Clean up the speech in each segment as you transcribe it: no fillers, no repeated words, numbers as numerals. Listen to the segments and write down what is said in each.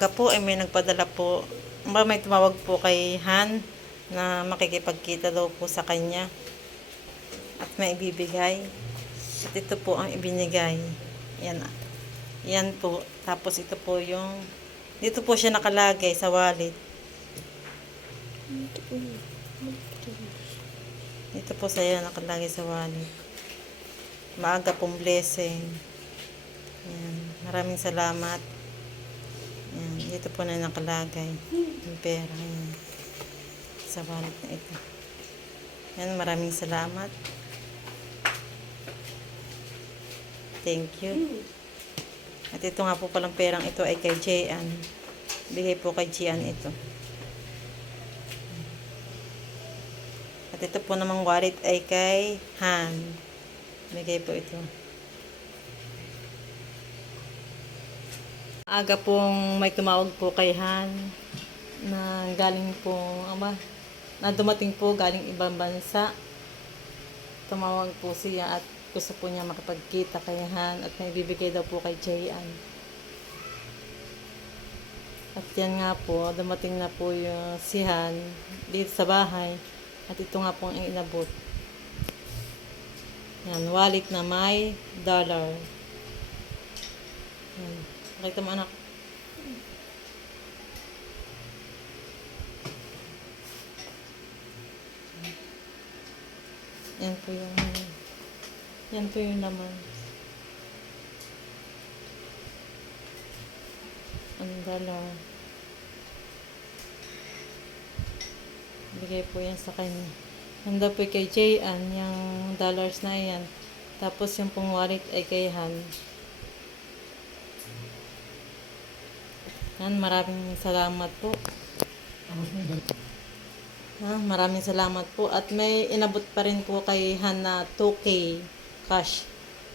umaga po ay may nagpadala po. May tumawag po kay Han na makikipagkita daw po sa kanya at may ibibigay. At ito po ang ibinigay. Yan. Yan po. Tapos ito po yung dito po siya nakalagay sa wallet. Dito po saya nakalagay sa wallet. Maaga pong blessing. Yan. Maraming salamat. Yan. Dito po na nakalagay yung pera. Yan. Sa wallet na ito. Yan. Maraming salamat. Thank you. At ito nga po palang perang ito ay kay Jian. Bigay po kay Jian ito. At ito po namang wallet ay kay Han. Bigay po ito. Aga pong may tumawag po kay Han na galing po, na dumating po galing ibang bansa. Tumawag po siya at gusto po niya makipagkita kay Han at may bibigay daw po kay Jian. At yan nga po, dumating na po yung si Han dito sa bahay at ito nga po ang inabot. Yan, wallet na may dollar. Yan. Nakita mo anak. Yan po yung yan po yung laman. Ang dollar. Bigay po yan sa kanya. Handa po kay Jian, yung dollars na yan. Tapos yung pong wallet ay kay Han. Yan, maraming salamat po. Maraming salamat po. At may inabot pa rin po kay Han na 2K cash.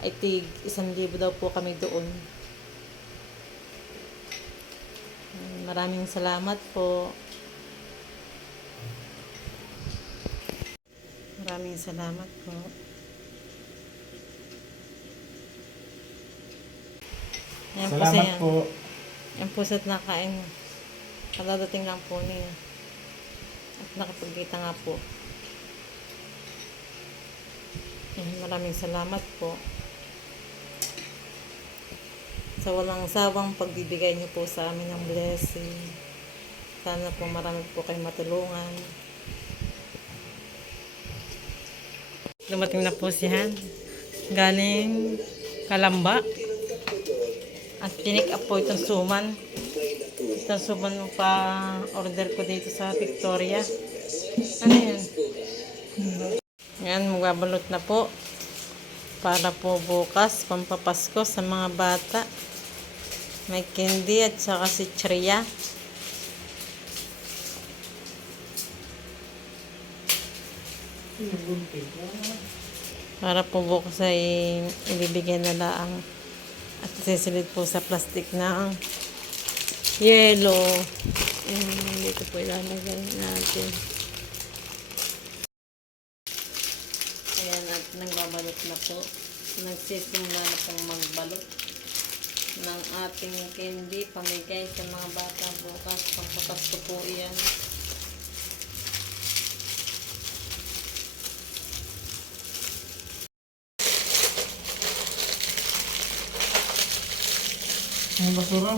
I think 1,000 daw po kami doon. Maraming salamat po. Maraming salamat po. Yan Salamat po. Yan po sa nakain. Kadadating lang po niya. At nakapagkita nga po. Maraming salamat po sa walang sawang pagbibigay niyo po sa amin ng blessing. Sana po marami po kayong matulungan. Dumating na po si Han galing Kalamba at tinick up po itong suman. Itong suman mo pa order ko dito sa Victoria. Ano yan? Yan, magbabalot na po para po bukas pampapasko sa mga bata. May candy at saka si Tria. Para po bukas ay ibibigyan na lang at sisilid po sa plastic na yellow. Dito po ilalagay natin. Ayan, at nagbabalot na po. Nagsisimula na pong magbalot ng ating candy pamigay sa mga bata bukas. Pagpapasko po iyan. Ang basura.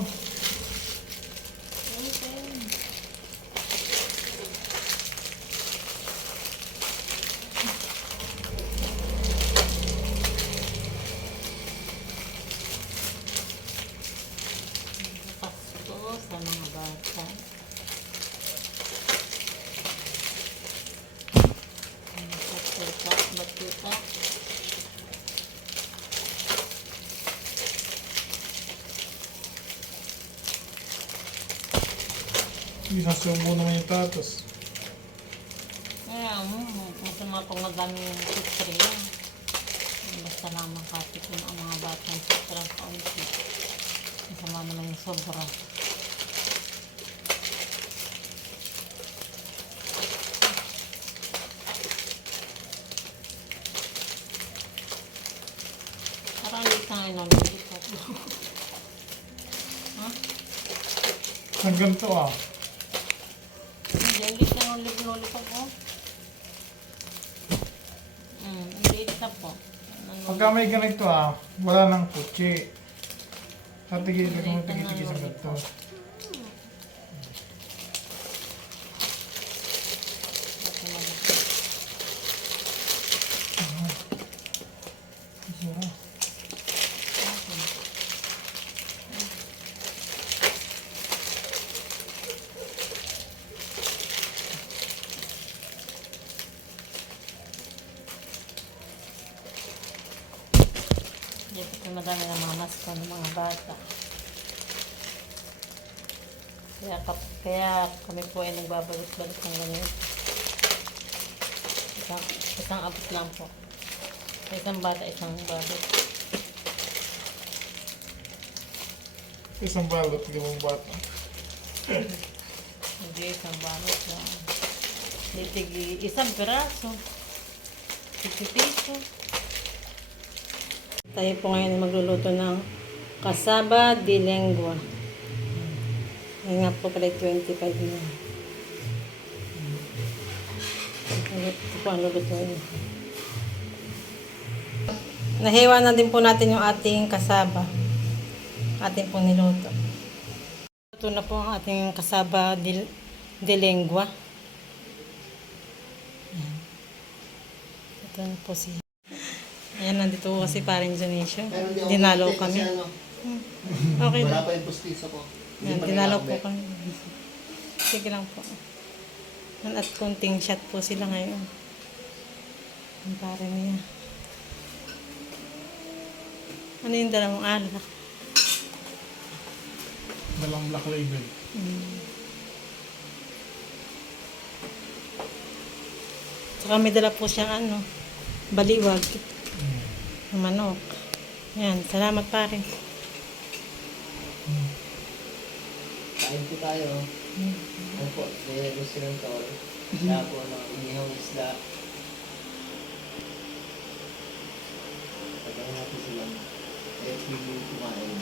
Pasko sa mga bata. Batuta. Isasubo naman yung tatos. Kaya masama kung madami yung sutri yan. Basta naman kasi kung ang mga bata yung sutri ang kaunti. Masama naman yung sobra. Parang hindi ka ngayon nalilipat. Ha? Isang ganito ah. Hindi, ang liit ng lollipop po. Ang liit na po. Pagka may ganito ah, wala nang kutsi. Tatigil mo tigil sa ganito. Dito po madami na mga masko ng mga bata. Kaya kami po ay nagbabalik-balik ng ganyan. Isang abot lang po. Isang bata, isang babot. Isang balot, limang bata. Hindi, isang balot lang. Hindi, isang piraso. 50 piso. Tayo po ngayon ay magluluto ng kasaba de lengua. Ngayon nga po pala 25 na. Ito po ang lulutuin. Nahiwa na din po natin yung ating kasaba. Ating pong niluto. Ito na po ang ating kasaba de lengua. Ito na po siya. Ayan, nandito po kasi parang Janisio. Dinalaw kami. Okay Wala na. pa yung pustiso ko. Yan, dinalaw po kami. Sige lang po. At konting shot po sila ngayon. Ang parang niya. Ano yung dalawang alak? Dalang black label. Saka may dala po siyang baliwag. Ng manok. Yan, salamat pare. Kain po tayo. Ano po, may gusto ng toro. Kaya po, inihang isda. Pagkain natin sila. Eh, biglang kumain.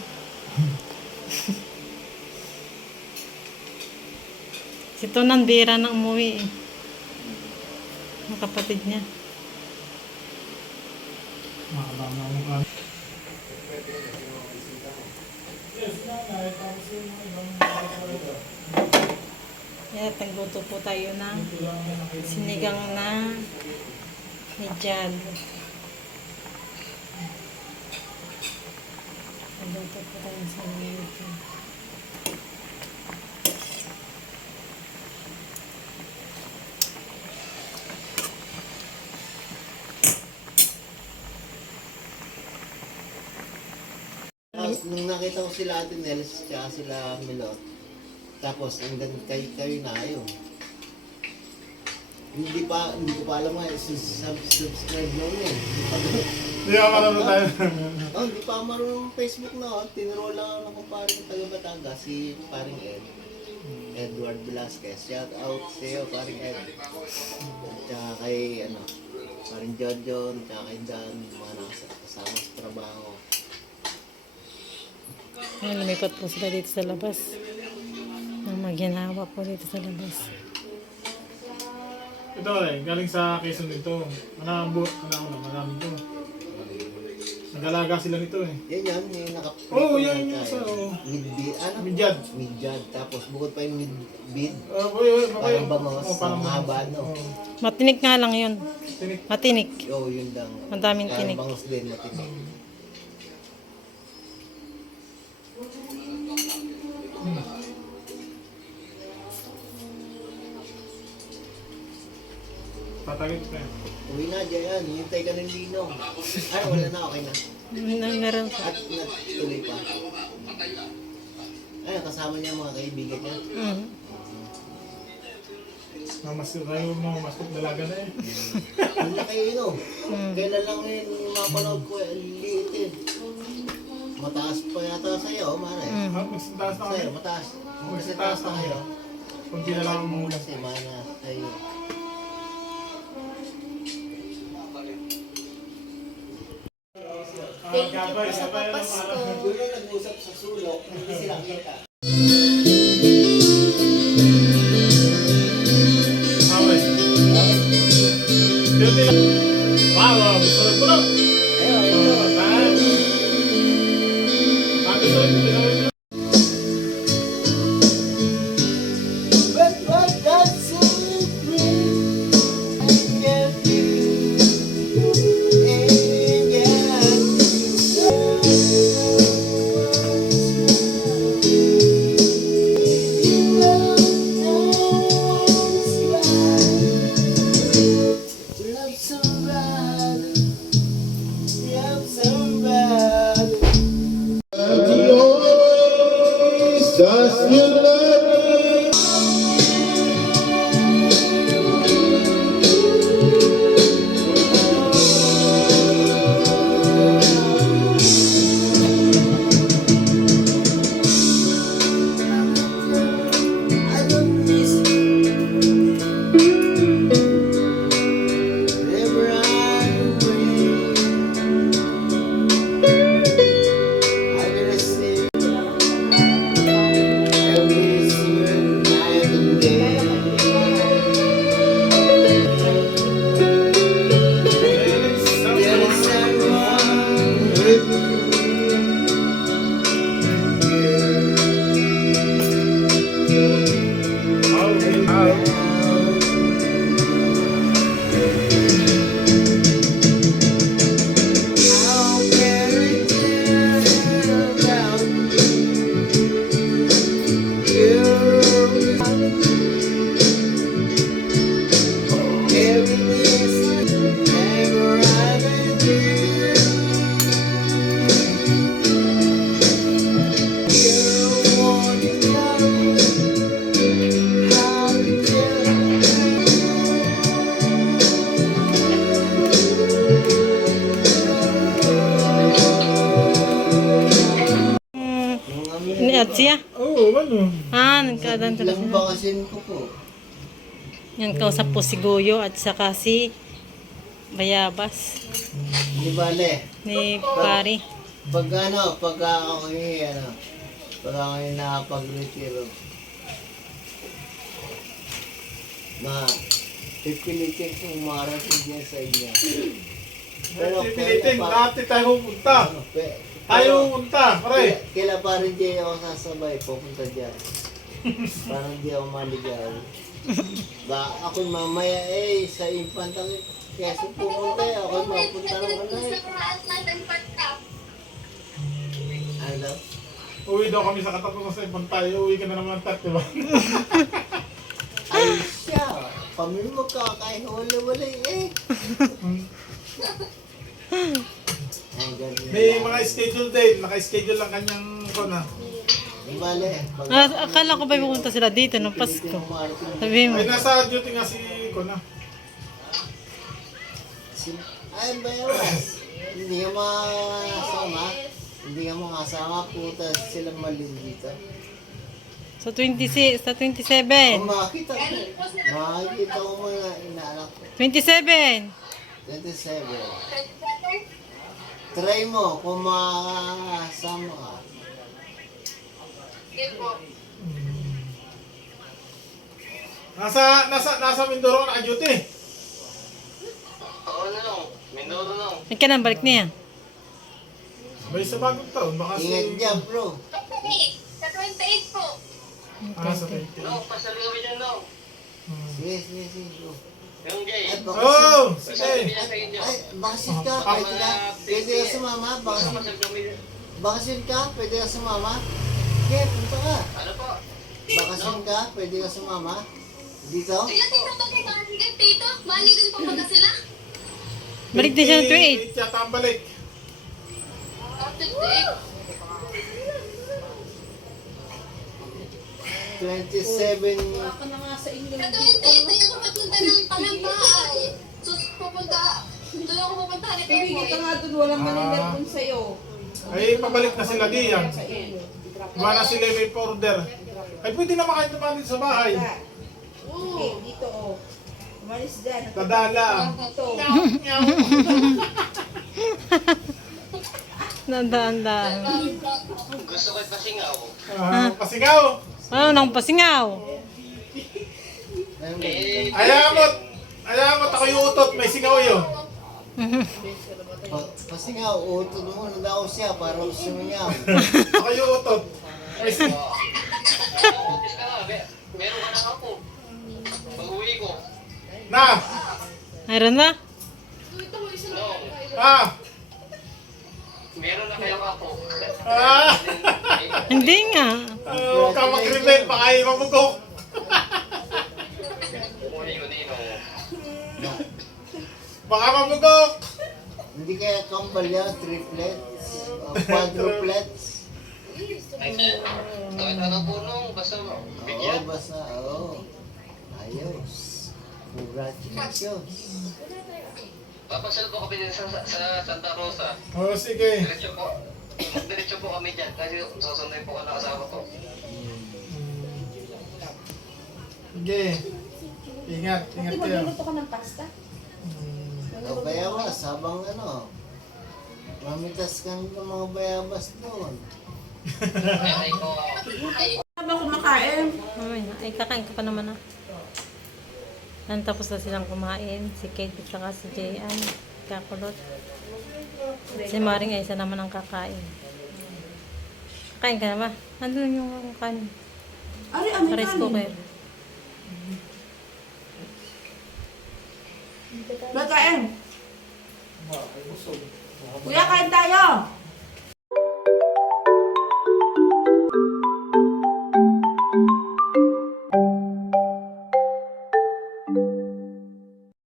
Si Tonan bira nang umuwi eh. Ang kapatid niya. Makabang na mukha. Yan, nagluto po tayo ng sinigang na medyan. Nagluto po tayo ng sinigang na medyan. Tapos, nung nakita ko sila Ate Nels, tsaka sila Milot, tapos, hanggang kayo na yun. Hindi ko pa alam nga, subscribe na yun eh. Hindi ka marunong tayo. Hindi pa marunong Facebook na ako. Tinuro lang ako ng paring taga Batangas, si paring Ed. Edward Velasquez. Shout out sa iyo, paring Ed. Tsaka kay, paring Jojo, tsaka kay Dan, mga nakasama sa trabaho. Ngayon, lumipat po sila dito sa labas. Ang maginawa po dito sa labas. Ito galing sa Quezon dito. Marami to. Nag-alaga sila nito eh. Yan, yung naka-print. Oo, yan sa Mid-bid, Midyad. Mid-jad. Tapos bukod pa yung mid-bid. Parang bangos, mahaba, no? Matinik nga lang yun. Tinik. Matinik. Oo, yun lang. Ang daming tinik. Bangos din, matinik. Tatagit pa yan. Uwi na dyan, hintay ka ng lino. Wala na, okay na. Meron pa. At natuloy pa. Kasama niya mga kaibigan niya. Mas dalaga na eh. Ang laki yun, no? Kailan lang yun, mapanood ko, liit eh. Mataas pa yata sa'yo, Manay. Mas taas na kami. Sa'yo, mataas. Mas Kasi taas taas na na kayo. kayo. Kung kailangan mo muna. Kasi Mana, sa'yo. Thank you po sa papasko. Doon yung nag-usap sa sulok, hindi sila kita. Wow, gusto rin mo na. Ayun, ito. But what God so free, I get you, and get you. Love somebody, love somebody. Just you love I don't miss wherever I'm away. I gotta say, I miss you night and day. There is someone with How can I tell about you? Every day never I you. You want to know how to Ni Adsya. Oo, ano? Nagkadaan talaga Lang sila. bakasin ko po. Yan, kausap po si Goyo at saka si Bayabas Di bale. ni Pari. Pag ako pag ako nakapag-retiro, pipilitin kong marating yan sa inyo. Pipilitin, dati tayo pupunta. pe- Tayo pupunta, pare. Kila pa rin dyan ako sasabay, pupunta dyan. Parang di ako maligaw. Ako mamaya sa infantang keso pupunta ako mapunta naman Ano? Uwi daw kami sa katapusan sa ibang tayo. Uwi ka na naman tat, diba? Ay siya, kami magkakahiwalay Ay, ganun May lang. mga schedule din. Naka-schedule lang kanyang na. Di bale. Akala ko ba pupunta sila dito nung Pasko? Sabi mo. Ay, nasa duty nga si Kona. Ay, bayawas. Hindi ka makasama. Hindi ka makasama. Puta silang malin dito. Sa 26, sa 27. Kung makakita ko mga inaanak ko. 27. 27. Try mo kung makasama ka. Nasa Mindoro naka-duty. May ka nang balik niya. May sa bagong taon. Baka si... Ingat dyan, bro. Sa 28 po. Sa 20. Sige, bro. Ay, Oh! bakasin. Sige! Ay, bakasin ka. Pwede ka sumama. Bakasin ka. Pwede ka sumama. Okay, punta ka. Bakasin ka. Pwede ka sumama. Dito? Kaya tito to kay Maligan, tito. Maligan po baga sila. Balik din siya ng 28. 28 yata ang balik. After 28. 27. Sa 28 ay ako magpunta ng Talambaan. Sus, doon ako pupunta. Pibigil ka nga doon, walang manindar dun sa'yo. Ay, pabalik na sila diyan. Wala na sila may order. Ay, pwede naman kayo naman dito sa bahay. Okay, dito oh. Umalis dyan. Dadala. Dito. Nandaan-daan. Pasingaw. Ano nang pasingaw? Ayun, Ayaw mo. Alam mo, ako yung utot, may singaw yun. Kasi nga, utod mo na daw siya para sumingaw. Ako yung utot. May singaw. Meron ka na ako. Pag-uwi ko. Na! Mayroon na? No. Ah! Meron na kayo ako. Ah! Hindi nga. Huwag ka mag-rebel, baka yung mamugok. Umuwi ko din ako. Baka mamugok. Hindi kaya kambal yan, triplets, quadruplets. Kahit anong punong, basta Oo, bigyan. basta, oo. Ayos. Congratulations. Papasal po kami din sa Santa Rosa. Oo, sige. Diretso po kami dyan kasi susunduin po ko na kasama ko. Sige. Ingat, ingat Di ba kayo. niluto ka ng pasta? O bayabas, habang ano, mamitas ka ng mga bayabas doon. Kaya ko, Habang kumakain. Mamaya na. Ay, kakain ka pa naman ah. Tapos na silang kumain. Si Kate at saka si Jayan. Kakulot. Si Maring ay isa naman ang kakain. Kain ka na ba? Nandun yung kanin. Ari, Sa amin rice cooker. Kain. Kuya, kain tayo.